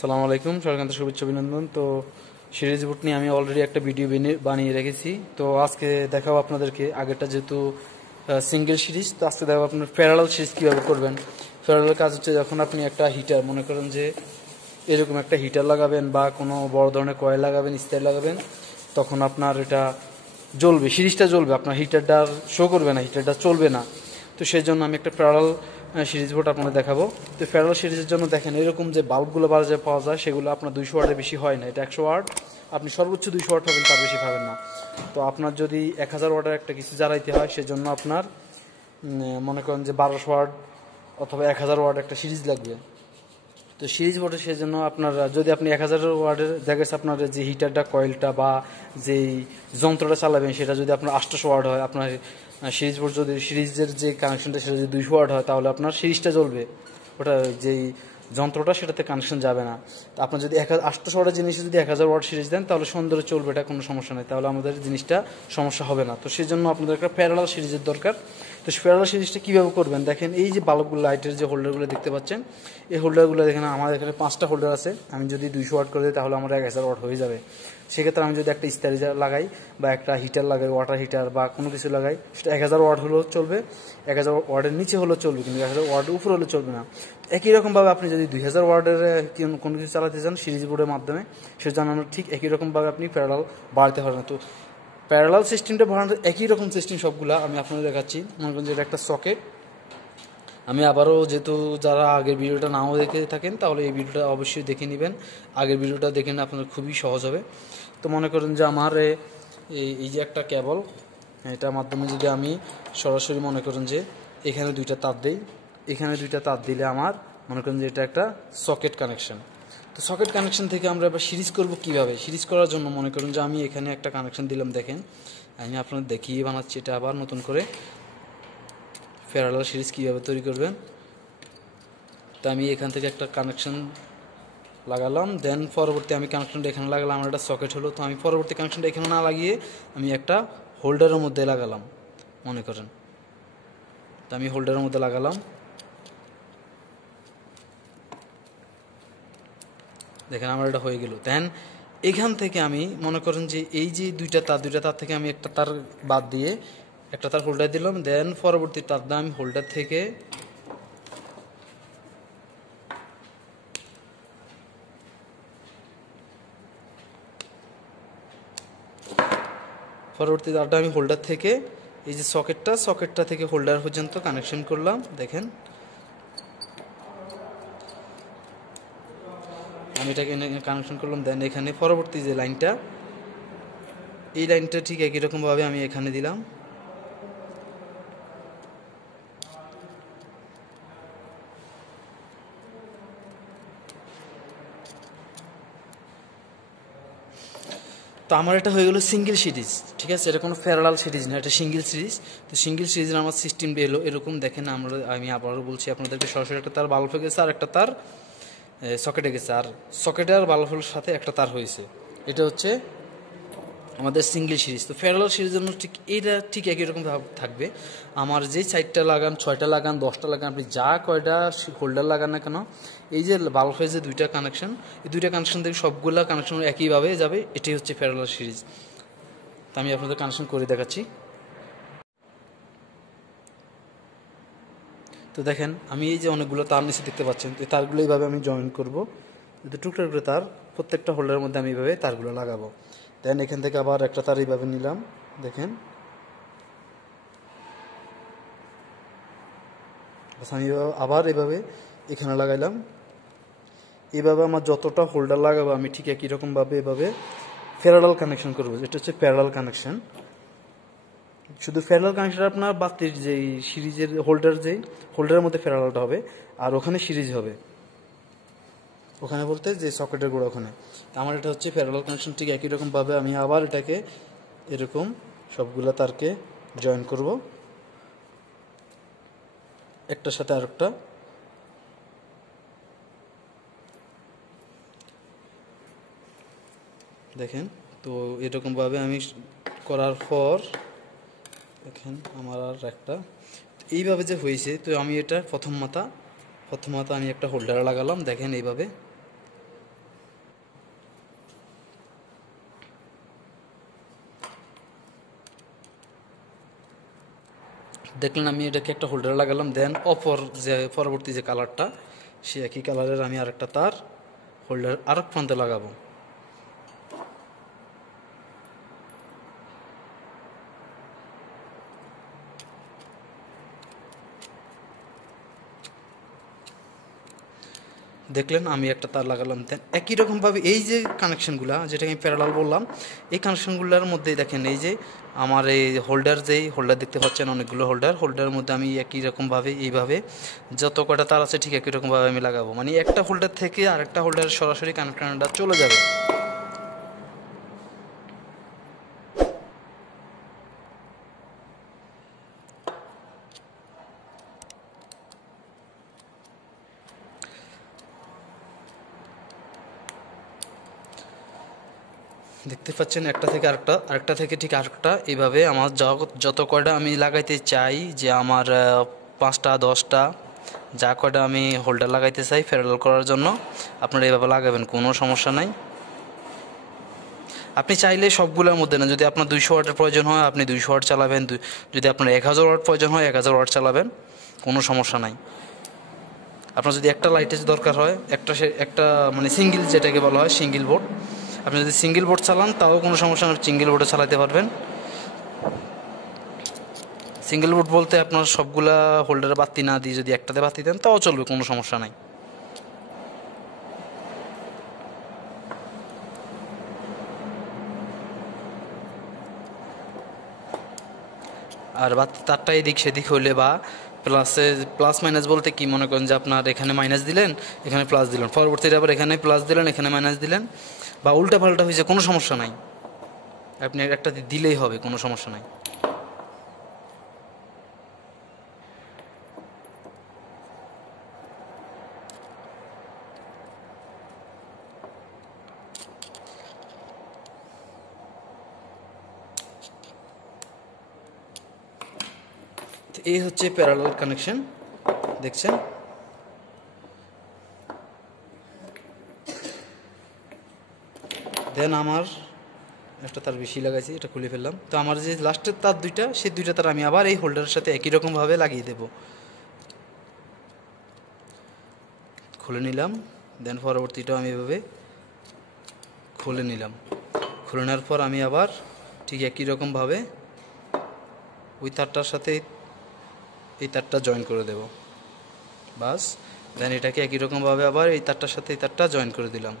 আসসালামু আলাইকুম, সরকার শুভেচ্ছা অভিনন্দন। তো সিরিজ বুট নিয়ে আমি অলরেডি একটা ভিডিও বানিয়ে রেখেছি। তো আজকে দেখাবো আপনাদেরকে, আগেরটা যেহেতু সিঙ্গেল সিরিজ, তো আজকে দেখাবো আপনার প্যারালাল সিরিজ কীভাবে করবেন। প্যারালাল কাজ হচ্ছে, যখন আপনি একটা হিটার, মনে করেন যে এরকম একটা হিটার লাগাবেন বা কোনো বড় ধরনের কয়েল লাগাবেন, স্টাইল লাগাবেন, তখন আপনার এটা জ্বলবে, সিরিজটা জ্বলবে, আপনার হিটারটা শো করবে না, হিটারটা চলবে না। তো সেই জন্য আমি একটা প্যারালাল সিরিজ বোর্ড আপনাদের দেখাবো। তো প্যারালাল সিরিজের জন্য দেখেন, এরকম যে বাল্বগুলো বাজারে পাওয়া যায় সেগুলো আপনার 200 ওয়াটের বেশি হয় না। এটা 100 ওয়াট, আপনি সর্বোচ্চ 200 ওয়াট পাবেন, তার বেশি পাবেন না। তো আপনার যদি 1000 ওয়াটের একটা কিছু জ্বালাইতে হয়, সেজন্য আপনার মনে করেন যে 1200 ওয়াট অথবা 1000 ওয়াট একটা সিরিজ লাগবে। তো সিরিজ বোর্ডে সেই জন্য আপনার, যদি আপনি 1000 ওয়াটের জায়গায় আপনার যে হিটারটা, কয়েলটা বা যেই যন্ত্রটা চালাবেন সেটা যদি আপনার 800 ওয়াট হয়, আপনার সিরিজ বোর্ড যদি সিরিজের যে কানেকশনটা সেটা যদি 200 ওয়াট হয়, তাহলে আপনার সিরিজটা জ্বলবে, ওটা যেই যন্ত্রটা সেটাতে কানেকশন যাবে না। তো আপনার যদি 800 ওয়াটের জিনিসে যদি 1000 ওয়াট সিরিজ দেন, তাহলে সুন্দর চলবে, এটা কোনো সমস্যা নেই, তাহলে আমাদের জিনিসটা সমস্যা হবে না। তো সেই জন্য আপনাদের একটা প্যারালাল সিরিজের দরকার। তো প্যারালাল সিরিজটা কীভাবে করবেন, দেখেন এই যে বাল্বগুলো, লাইটের যে হোল্ডারগুলো দেখতে পাচ্ছেন, এই হোল্ডারগুলো দেখেন, আমার এখানে 5টা হোল্ডার আছে। আমি যদি 200 ওয়াট করে দিই, তাহলে আমার 1000 ওয়াট হয়ে যাবে। সেক্ষেত্রে আমি যদি একটা স্টারিজার লাগাই বা একটা হিটার লাগাই, ওয়াটার হিটার বা কোনো কিছু লাগাই, সেটা 1000 ওয়াট হলেও চলবে, 1000 ওয়াটের নিচে হলেও চলবে, কিন্তু 1000 ওয়াটের উপরে হলে চলবে না। একই রকমভাবে আপনি যদি 2000 ওয়াটের কোনো কিছু চালাতে চান সিরিজ বোর্ডের মাধ্যমে, সেজন্য আমরা ঠিক একই রকমভাবে আপনি প্যারালাল বাড়াতে পারবেন। তো প্যারালাল সিস্টেমটা বানানোর একই রকম সিস্টেম সবগুলা আমি আপনাদের দেখাচ্ছি। মনে করেন যে এটা একটা সকেট। আমি আবারও, যেহেতু যারা আগের ভিডিওটা নাও দেখে থাকেন, তাহলে এই ভিডিওটা অবশ্যই দেখে নেবেন। আগের ভিডিওটা দেখে নিলে আপনাদের খুবই সহজ হবে। তো মনে করেন যে আমার এই যে একটা কেবল, এটার মাধ্যমে যদি আমি সরাসরি, মনে করেন যে এখানে 2টা তার দিই, এখানে 2টা তার দিলে আমার মনে করেন যে এটা একটা সকেট কানেকশন। তো সকেট কানেকশন থেকে আমরা এবার সিরিজ করব কিভাবে। সিরিজ করার জন্য মনে করেন যে আমি এখানে একটা কানেকশন দিলাম, দেখেন আমি আপনাদের দেখিয়ে বানাচ্ছি এটা আবার নতুন করে। প্যারালাল সিরিজ কীভাবে তৈরি করবেন, তো আমি এখান থেকে একটা কানেকশন লাগালাম, দেন পরবর্তী আমি কানেকশনটা এখানে লাগালাম, আমার একটা সকেট হলো। তো আমি পরবর্তী কানেকশনটা এখানে না লাগিয়ে আমি একটা হোল্ডারের মধ্যে লাগালাম, মনে করেন। তো আমি হোল্ডারের মধ্যে লাগালাম, দেখেন আমার এটা হয়ে গেল। দেন এখান থেকে আমি মনে করেন যে এই যে 2টা তার থেকে আমি একটা তার বাদ দিয়ে একটা তার হোল্ডার দিলাম, দেন পরবর্তী তারটা আমি হোল্ডার থেকে এই যে সকেটটা থেকে হোল্ডার পর্যন্ত কানেকশন করলাম, দেখেন আমি এটাকে কানেকশন করলাম। দেন এখানে পরবর্তী যে লাইনটা, এই লাইনটা ঠিক একই রকমভাবে আমি এখানে দিলাম। তো আমার এটা হয়ে গেল সিঙ্গেল সিরিজ, ঠিক আছে, এটা কোনো প্যারালাল সিরিজ না, এটা সিঙ্গেল সিরিজ। তো সিঙ্গেল সিরিজের আমার সিস্টেমটা এলো এরকম, দেখেন আমি আবারও বলছি আপনাদেরকে, সরাসরি একটা তার বাল্ব হয়ে গেছে আর একটা তার সকেটে গেছে, আর সকেটে আর বাল্বের সাথে একটা তার হয়েছে। এটা হচ্ছে আমাদের সিঙ্গেল সিরিজ। তো প্যারালাল সিরিজের জন্য ঠিক এটা ঠিক একই রকম থাকবে। আমার যে 4টা লাগান, 6টা লাগান, 10টা লাগান, আপনি যা কয়টা হোল্ডার লাগান না কেন, এই যে বাল্ব হয়ে যে 2টা কানেকশন, এই 2টা কানেকশন থেকে সবগুলা কানেকশন একইভাবে যাবে, এটাই হচ্ছে প্যারালাল সিরিজ। তো আমি আপনাদের কানেকশন করে দেখাচ্ছি। তো দেখেন আমি এই যে অনেকগুলো তার নিচে দেখতে পাচ্ছেন, তো এই তারগুলো এইভাবে আমি জয়েন করবো, টুকরা করে তার প্রত্যেকটা হোল্ডারের মধ্যে আমি এইভাবে তারগুলো লাগাবো। দেন এখান থেকে আবার একটা তার এইভাবে নিলাম, দেখেন আমি আবার এভাবে এখানে লাগাইলাম। এইভাবে আমার যতটা হোল্ডার লাগাবো, আমি ঠিক একই রকমভাবে এভাবে প্যারালাল কানেকশন করবো। এটা হচ্ছে প্যারালাল কানেকশন। শুধু প্যারালাল কানেকশন আপনার বাতির যেই সিরিজের হোল্ডারের মধ্যে প্যারালালটা হবে, আর ওখানে সিরিজ হবে, ওখানে বলতে যে সকেটের গোড়া ওখানে। আমার এটা হচ্ছে প্যারালাল কানেকশন। ঠিক একই রকমভাবে আমি আবার এটাকে এরকম সবগুলা তারকে জয়েন করব, একটার সাথে আরেকটা। দেখেন, তো এরকমভাবে আমি করার পর দেখেন আমার আর একটা এইভাবে যে হয়েছে। তো আমি এটা প্রথম মাথা আমি একটা হোল্ডারে লাগালাম, দেখেন এইভাবে দেখলেন আমি এটাকে একটা হোল্ডারে লাগালাম, দেন অপর যে পরবর্তী যে কালারটা সে একই কালারের আমি আরেকটা তার হোল্ডার আরেক প্রান্তে লাগাবো। দেখলেন আমি একটা তার লাগালাম, দেন একই রকমভাবে এই যে কানেকশানগুলো যেটাকে আমি প্যারালাল বললাম, এই কানেকশানগুলোর মধ্যেই দেখেন এই যে আমার এই হোল্ডার দেখতে পাচ্ছেন অনেকগুলো হোল্ডারের মধ্যে আমি একই রকমভাবে এইভাবে যত কটা তার আছে ঠিক একই রকমভাবে আমি লাগাবো, মানে একটা হোল্ডার থেকে আরেকটা হোল্ডারের সরাসরি কানেকশানটা চলে যাবে। দেখতে পাচ্ছেন একটা থেকে আরেকটা থেকে ঠিক আরেকটা, এইভাবে আমার যত কয়টা আমি লাগাইতে চাই, যে আমার 5টা 10টা যা কয়টা আমি হোল্ডার লাগাইতে চাই প্যারালাল করার জন্য, আপনারা এইভাবে লাগাবেন, কোনো সমস্যা নাই। আপনি চাইলে সবগুলোর মধ্যে না, যদি আপনার 200 ওয়াটের প্রয়োজন হয় আপনি 200 ওয়াট চালাবেন, যদি আপনার 1000 ওয়াট প্রয়োজন হয় 1000 ওয়াট চালাবেন, কোনো সমস্যা নাই। আপনার যদি একটা লাইটের দরকার হয়, একটা মানে সিঙ্গেল যেটাকে বলা হয় সিঙ্গেল বোর্ড, আপনি যদি সিঙ্গেল বোর্ড চালান তাও কোনো সমস্যা নেই, সিঙ্গেল বোর্ডে চালাতে পারবেন। সিঙ্গেল বোর্ড বলতে আপনার সবগুলা হোল্ডারে বাতি না দিয়ে যদি একটাতে বাতি দেন তাও চলবে, কোনো সমস্যা নাই। আর বাতি তারটা এদিক সেদিক হইলে বা প্লাস মাইনাস বলতে কি মনে করেন যে আপনার এখানে মাইনাস দিলেন এখানে প্লাস দিলেন, পরবর্তীতে আবার এখানে প্লাস দিলেন এখানে মাইনাস দিলেন, বা উল্টা পাল্টা হয়েছে, কোনো সমস্যা নাই, আপনি একটা দিলেই হবে, কোনো সমস্যা নাই। এই হচ্ছে প্যারালাল কানেকশন, দেখছেন। দেন আমার একটা তার বেশি লাগাইছি, এটা খুলে ফেললাম। তো আমার যে লাস্টের তার দুইটা, সেই দুইটা তার আমি আবার এই হোল্ডারের সাথে একই রকমভাবে লাগিয়ে দেব। খুলে নিলাম, দেন পরবর্তীটাও আমি এভাবে খুলে নিলাম। খুলে নেওয়ার পর আমি আবার ঠিক একই রকমভাবে ওই তারটার সাথে এই তারটা জয়েন করে দেব, বাস। দেন এটাকে একই রকমভাবে আবার এই তারটার সাথে এই তারটা জয়েন করে দিলাম।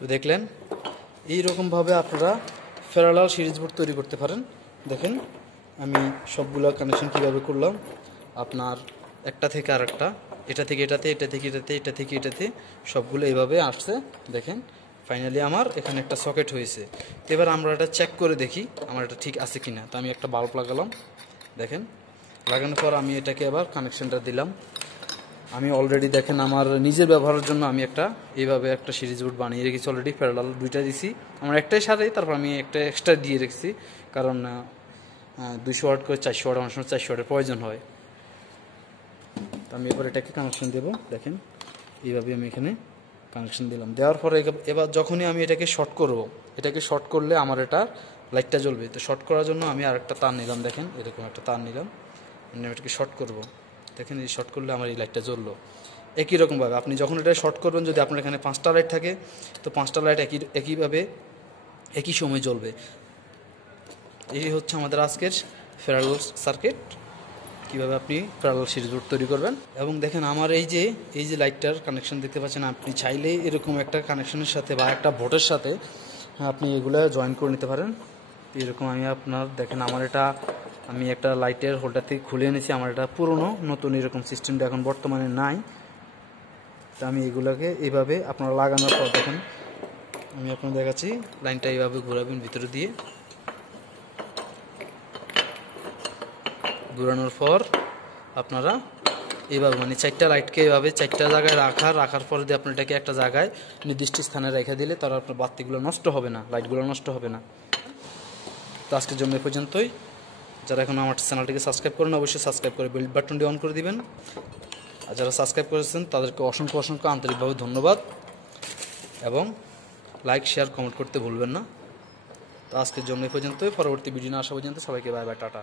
তো দেখলেন এইরকমভাবে আপনারা প্যারালাল সিরিজ বোর্ড তৈরি করতে পারেন। দেখেন আমি সবগুলো কানেকশন কীভাবে করলাম, আপনার একটা থেকে আরেকটা, এটা থেকে এটাতে, এটা থেকে এটাতে, এটা থেকে এটাতে, সবগুলো এইভাবে আসছে। দেখেন ফাইনালি আমার এখানে একটা সকেট হয়েছে। তো এবার আমরা এটা চেক করে দেখি আমার এটা ঠিক আছে কিনা। তো আমি একটা বাল্ব লাগালাম, দেখেন লাগানোর পর আমি এটাকে আবার কানেকশনটা দিলাম। আমি অলরেডি দেখেন আমার নিজের ব্যবহারের জন্য আমি এইভাবে একটা সিরিজ বোর্ড বানিয়ে রেখেছি অলরেডি, প্যারালাল দুইটা দিছি, আমার একটাই সাথে, তারপর আমি একটা এক্সট্রা দিয়ে রেখেছি, কারণ 200 ওয়াট করে 400 ওয়াট, আমার সময় 400 ওয়াটের প্রয়োজন হয়। তো আমি এবার এটাকে কানেকশন দেবো, দেখেন এইভাবে আমি এখানে কানেকশন দিলাম। দেওয়ার পরে এবার যখনই আমি এটাকে শর্ট করব, এটাকে শর্ট করলে আমার এটা লাইটটা জ্বলবে। তো শর্ট করার জন্য আমি আরেকটা তার নিলাম, দেখেন এরকম একটা তার নিলাম, আমি এটাকে শর্ট করব। দেখেন এই শর্ট করলে আমার এই লাইটটা জ্বললো। একই রকমভাবে আপনি যখন এটা শর্ট করবেন, যদি আপনার এখানে 5টা লাইট থাকে তো 5টা লাইট একইভাবে একই সময় জ্বলবে। এই হচ্ছে আমাদের আজকের প্যারালাল সার্কিট, কীভাবে আপনি প্যারালাল সিরিজ বোর্ড তৈরি করবেন। এবং দেখেন আমার এই যে লাইটটার কানেকশন দেখতে পাচ্ছেন, আপনি চাইলেই এরকম একটা কানেকশনের সাথে বা একটা বোর্ডের সাথে আপনি এগুলো জয়েন করে নিতে পারেন। এরকম আমি আপনার দেখেন আমার আমি একটা লাইটের হোল্ডার থেকে খুলে এনেছি, আমার এটা পুরনো, নতুন এরকম সিস্টেমটা এখন বর্তমানে নাই। তো আমি এগুলোকে এইভাবে আপনারা লাগানোর পর দেখেন আমি আপনার দেখাচ্ছি, লাইনটা এইভাবে ঘোরাবেন ভিতরে দিয়ে, ঘোরানোর পর আপনারা এইভাবে মানে 4টা লাইটকে এইভাবে 4টা জায়গায় রাখার পরে দিয়ে আপনি এটাকে একটা জায়গায় নির্দিষ্ট স্থানে রেখে দিলে তার আপনার বাতিগুলো নষ্ট হবে না, লাইটগুলো নষ্ট হবে না। তো আজকের জন্য এ পর্যন্তই। যারা এখন আমার চ্যানেলটিকে সাবস্ক্রাইব করেন অবশ্যই সাবস্ক্রাইব করে বেল বাটনটি অন করে দিবেন। আর যারা সাবস্ক্রাইব করেছেন তাদেরকে অসংখ্য আন্তরিকভাবে ধন্যবাদ, এবং লাইক শেয়ার কমেন্ট করতে ভুলবেন না। তো আজকের জন্য এ পর্যন্তই। পরবর্তী ভিডিও না আসা পর্যন্ত সবাইকে বাই বাই, টাটা।